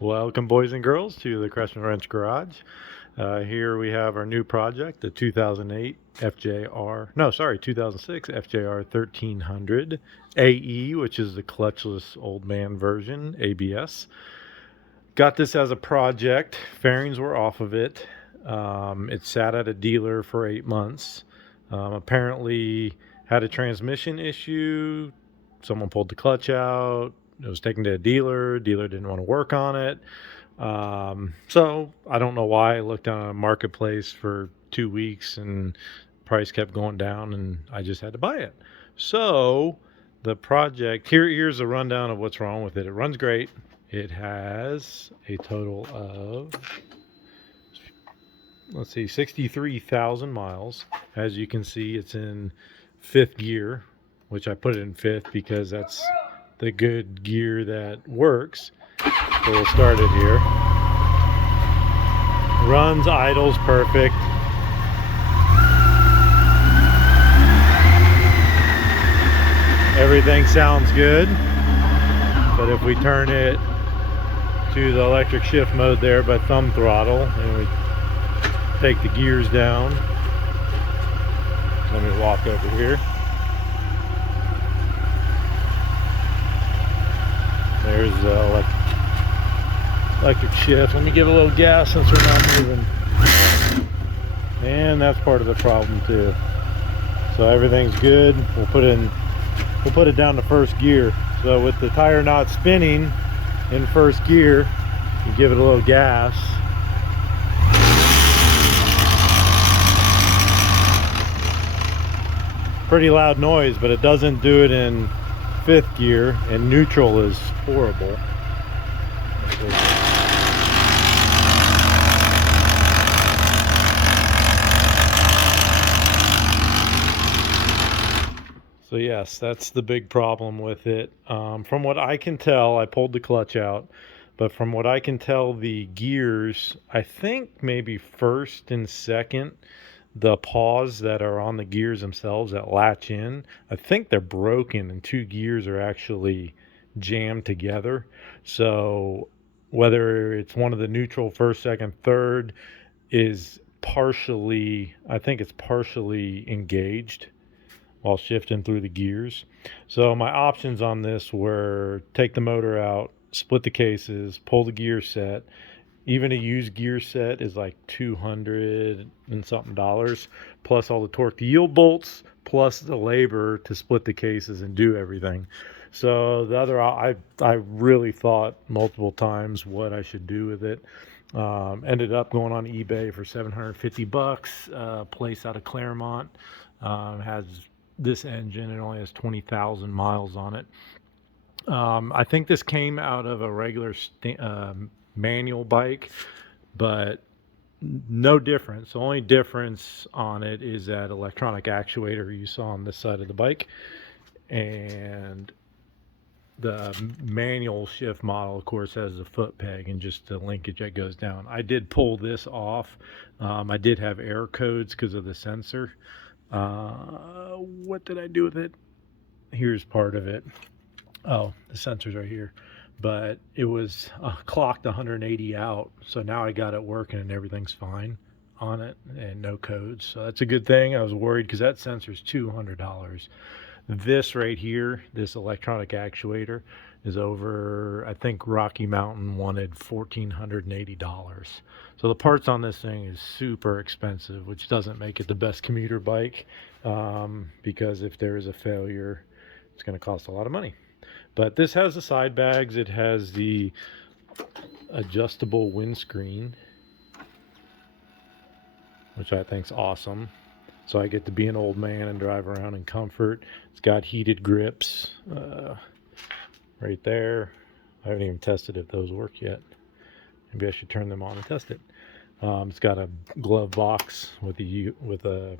Welcome, boys and girls, to the Craftsman Wrench Garage. Here we have our new project, the 2008 FJR, no, sorry, 2006 FJR 1300 AE, which is the clutchless old man version, ABS. Got this as a project. Fairings were off of it. It sat at a dealer for 8 months. Apparently, had a transmission issue. Someone pulled the clutch out. It was taken to a dealer. Dealer didn't want to work on it. So I don't know why. I looked on a marketplace for 2 weeks and price kept going down, and I just had to buy it. So the project here's a rundown of what's wrong with it. It runs great. It has a total of, let's see, 63,000 miles. As you can see, it's in fifth gear, which I put it in fifth because that's the good gear that works. So we'll start it here. Runs, idles perfect. Everything sounds good. But if we turn it to the electric shift mode there by thumb throttle and we take the gears down, let me walk over here. There's the electric shift. Let me give a little gas since we're not moving. And that's part of the problem too. So everything's good. We'll put it down to first gear. So with the tire not spinning in first gear, you give it a little gas. Pretty loud noise, but it doesn't do it in fifth gear, and neutral is horrible. So yes, that's the big problem with it. From what I can tell, I pulled the clutch out, but from what I can tell, the gears, I think maybe first and second, the paws that are on the gears themselves that latch in, I think they're broken and two gears are actually jammed together. So whether it's one of the neutral first, second, third is partially, I think it's partially engaged while shifting through the gears. So my options on this were take the motor out, split the cases, pull the gear set. Even a used gear set is like 200 and something dollars, plus all the torque to yield bolts, plus the labor to split the cases and do everything. So the other, I really thought multiple times what I should do with it. Ended up going on eBay for $750. Place out of Claremont has this engine. It only has 20,000 miles on it. I think this came out of a regular manual bike, but no difference. The only difference on it is that electronic actuator you saw on this side of the bike, and the manual shift model, of course, has a foot peg and just the linkage that goes down. I did pull this off. I did have error codes because of the sensor. What did I do with it? Here's part of it. Oh, the sensor's right here. But it was clocked 180 out. So now I got it working and everything's fine on it and no codes. So that's a good thing. I was worried because that sensor's $200. This right here, this electronic actuator, is over, I think Rocky Mountain wanted $1,480. So the parts on this thing is super expensive, which doesn't make it the best commuter bike, because if there is a failure, it's going to cost a lot of money. But this has the side bags. It has the adjustable windscreen, which I think's awesome. So I get to be an old man and drive around in comfort. It's got heated grips right there. I haven't even tested if those work yet. Maybe I should turn them on and test it. It's got a glove box with a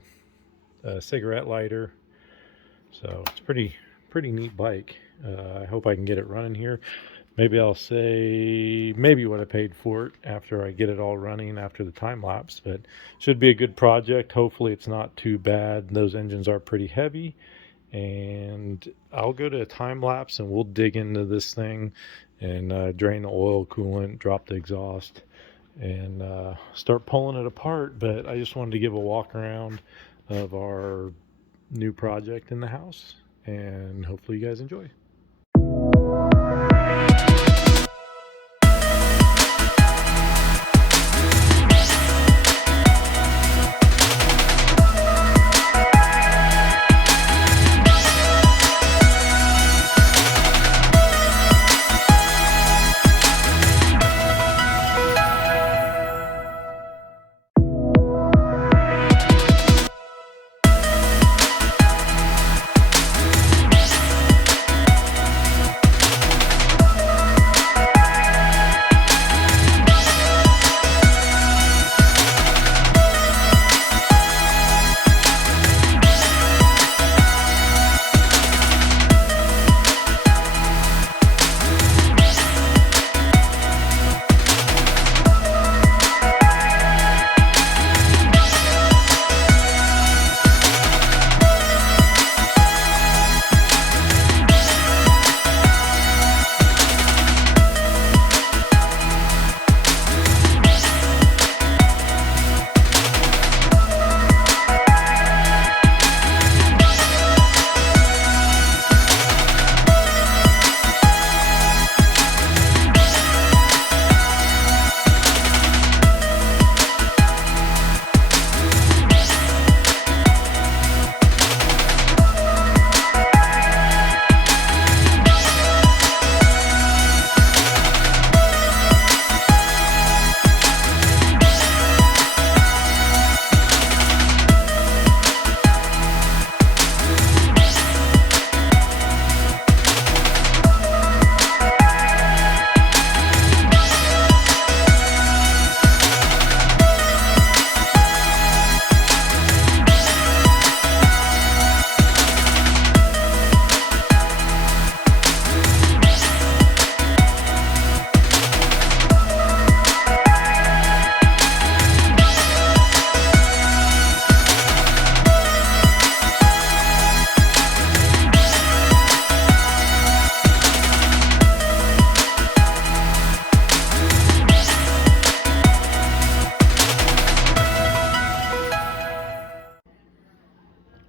cigarette lighter. So it's pretty neat bike. I hope I can get it running here. Maybe I'll say maybe what I paid for it after I get it all running after the time lapse, but should be a good project. Hopefully it's not too bad. Those engines are pretty heavy, and I'll go to a time lapse and we'll dig into this thing and drain the oil coolant, drop the exhaust, and start pulling it apart. But I just wanted to give a walk around of our new project in the house, and hopefully you guys enjoy.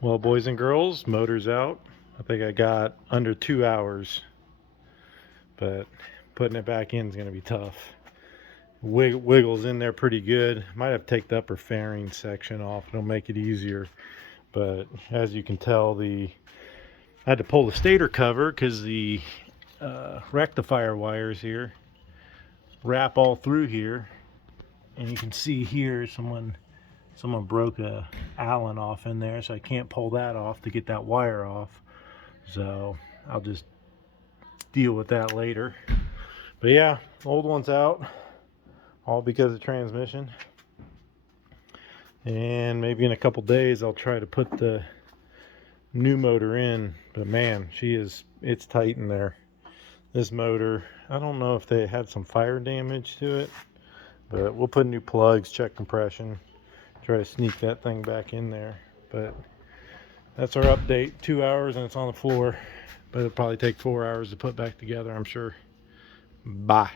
Well, boys and girls, motor's out. I think I got under 2 hours, but putting it back in is going to be tough. Wiggles in there pretty good. Might have to take the upper fairing section off. It'll make it easier. But as you can tell, I had to pull the stator cover because the rectifier wires here wrap all through here. And you can see here someone broke a Allen off in there, so I can't pull that off to get that wire off. So I'll just deal with that later. But yeah, old one's out, all because of transmission. And maybe in a couple days I'll try to put the new motor in. But man, it's tight in there. This motor, I don't know if they had some fire damage to it, but we'll put new plugs, check compression, try to sneak that thing back in there. But that's our update. 2 hours and it's on the floor, but it'll probably take 4 hours to put back together, I'm sure. Bye.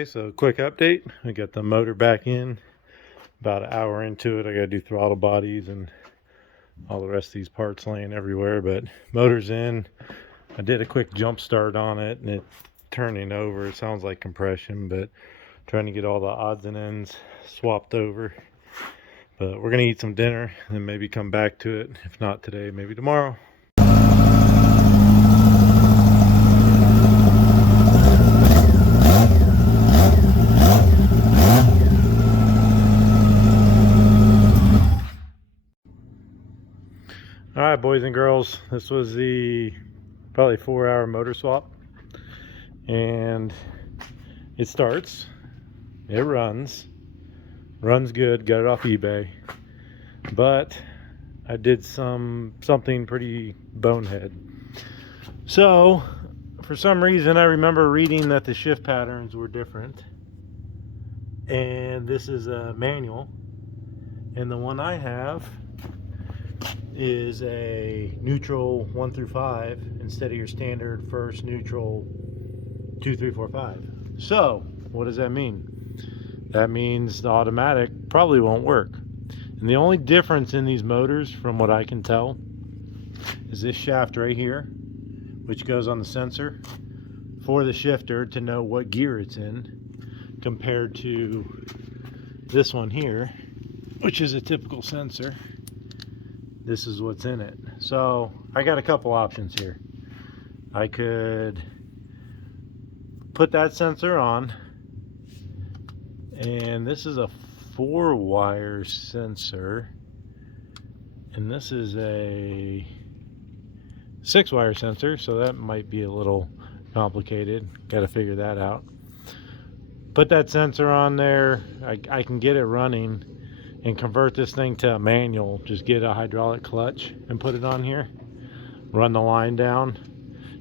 Okay, so quick update. I got the motor back in. About an hour into it, I gotta do throttle bodies and all the rest of these parts laying everywhere, but motor's in. I did a quick jump start on it and it turning over. It sounds like compression, but trying to get all the odds and ends swapped over. But we're gonna eat some dinner and then maybe come back to it. If not today, maybe tomorrow. All right, boys and girls, this was the probably 4-hour motor swap, and it starts, it runs good, got it off eBay, but I did something pretty bonehead. So for some reason I remember reading that the shift patterns were different, and this is a manual, and the one I have is a neutral 1 through 5 instead of your standard first, neutral 2, 3, 4, 5. So what does that mean? That means the automatic probably won't work. And the only difference in these motors, from what I can tell, is this shaft right here, which goes on the sensor for the shifter to know what gear it's in, compared to this one here, which is a typical sensor. This is what's in it. So I got a couple options here. I could put that sensor on, and this is a 4-wire sensor, and this is a 6-wire sensor, so that might be a little complicated. Got to figure that out. Put that sensor on there. I can get it running and convert this thing to a manual. Just get a hydraulic clutch and put it on here, run the line down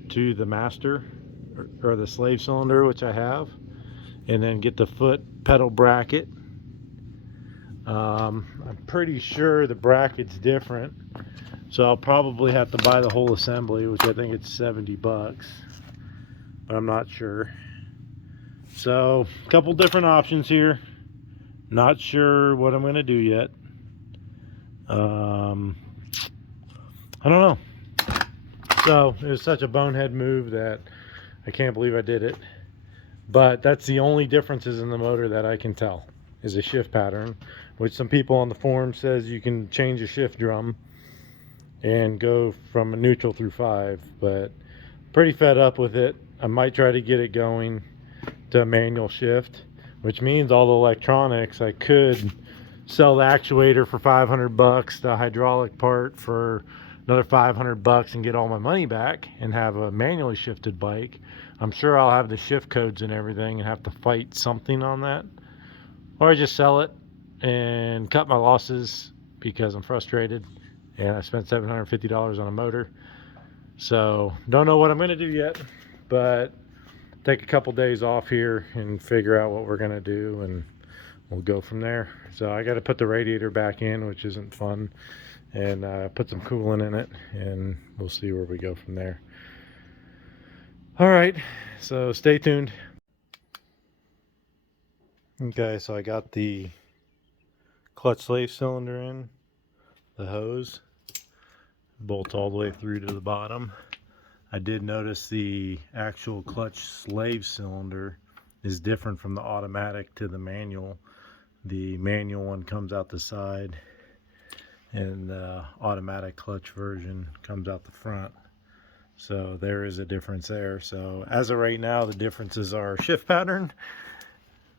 to the master or the slave cylinder, which I have, and then get the foot pedal bracket. I'm pretty sure the bracket's different, so I'll probably have to buy the whole assembly, which I think it's $70, but I'm not sure. So a couple different options here. Not sure what I'm going to do yet. I don't know. So it was such a bonehead move that I can't believe I did it. But that's the only differences in the motor that I can tell, is a shift pattern, which some people on the forum says you can change a shift drum and go from a neutral through 5, but pretty fed up with it. I might try to get it going to a manual shift, which means all the electronics. I could sell the actuator for $500, the hydraulic part for another $500, and get all my money back and have a manually shifted bike. I'm sure I'll have the shift codes and everything and have to fight something on that, or I just sell it and cut my losses because I'm frustrated and I spent $750 on a motor. So don't know what I'm going to do yet, but take a couple days off here and figure out what we're going to do, and we'll go from there. So I got to put the radiator back in, which isn't fun, and put some coolant in it, and we'll see where we go from there. All right, so stay tuned. Okay, so I got the clutch slave cylinder in, the hose bolts all the way through to the bottom. I did notice the actual clutch slave cylinder is different from the automatic to the manual. The manual one comes out the side, and the automatic clutch version comes out the front. So there is a difference there. So as of right now, the differences are shift pattern,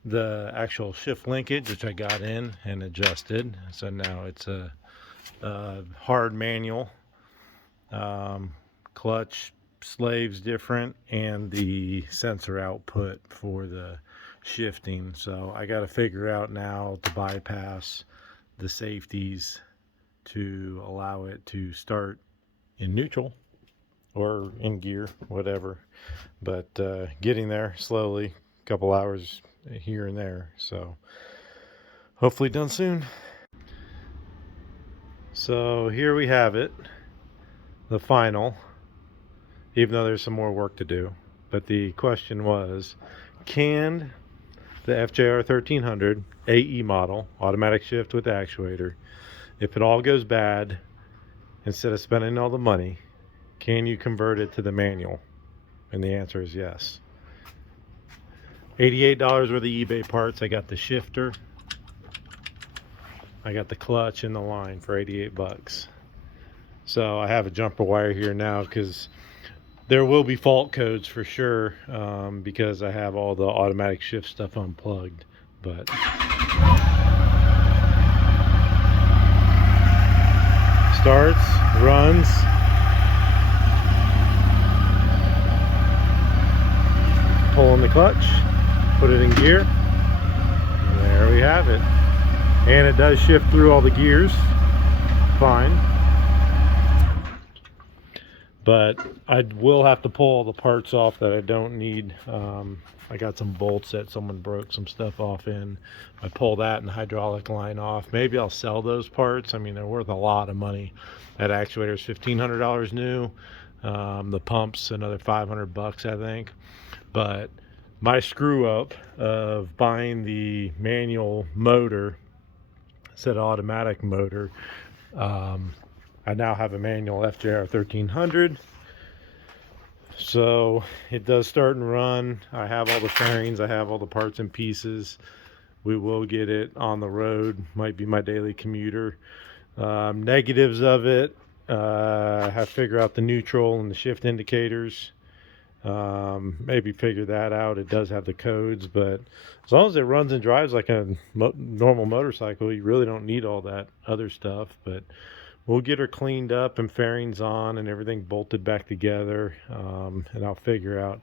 the actual shift linkage, which I got in and adjusted. So now it's a hard manual. Clutch slave's different, and the sensor output for the shifting. So I got to figure out now to bypass the safeties to allow it to start in neutral or in gear, whatever. But getting there slowly, a couple hours here and there. So hopefully done soon. So here we have it, the final, even though there's some more work to do. But the question was, can the FJR 1300 AE model, automatic shift with actuator. If it all goes bad, instead of spending all the money, can you convert it to the manual? And the answer is yes. $88 worth of eBay parts. I got the shifter, I got the clutch and the line for 88 bucks. So I have a jumper wire here now because there will be fault codes for sure, because I have all the automatic shift stuff unplugged. But starts, runs. Pulling the clutch, put it in gear. There we have it. And it does shift through all the gears fine. But I will have to pull all the parts off that I don't need. I got some bolts that someone broke some stuff off in. I pull that and the hydraulic line off. Maybe I'll sell those parts. I mean, they're worth a lot of money. That actuator is $1,500 new. The pump's another 500 bucks, I think. But my screw up of buying the manual motor instead of automatic motor, I now have a manual FJR 1300. So it does start and run. I have all the fairings, I have all the parts and pieces. We will get it on the road. Might be my daily commuter. Negatives of it, I have to figure out the neutral and the shift indicators. Maybe figure that out. It does have the codes, but as long as it runs and drives like a normal motorcycle, you really don't need all that other stuff. But we'll get her cleaned up and fairings on and everything bolted back together, and I'll figure out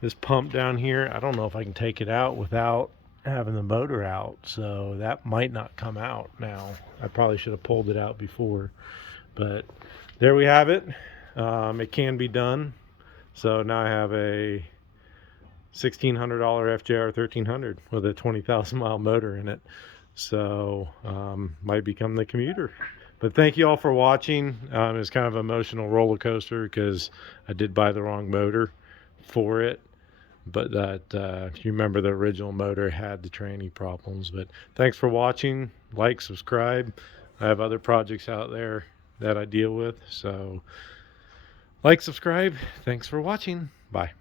this pump down here. I don't know if I can take it out without having the motor out, so that might not come out now. I probably should have pulled it out before, but there we have it. It can be done. So now I have a $1,600 FJR 1300 with a 20,000 mile motor in it. So might become the commuter. But thank you all for watching. It's kind of an emotional roller coaster because I did buy the wrong motor for it. But that if you remember, the original motor had the tranny problems. But thanks for watching. Like, subscribe. I have other projects out there that I deal with. So like, subscribe. Thanks for watching. Bye.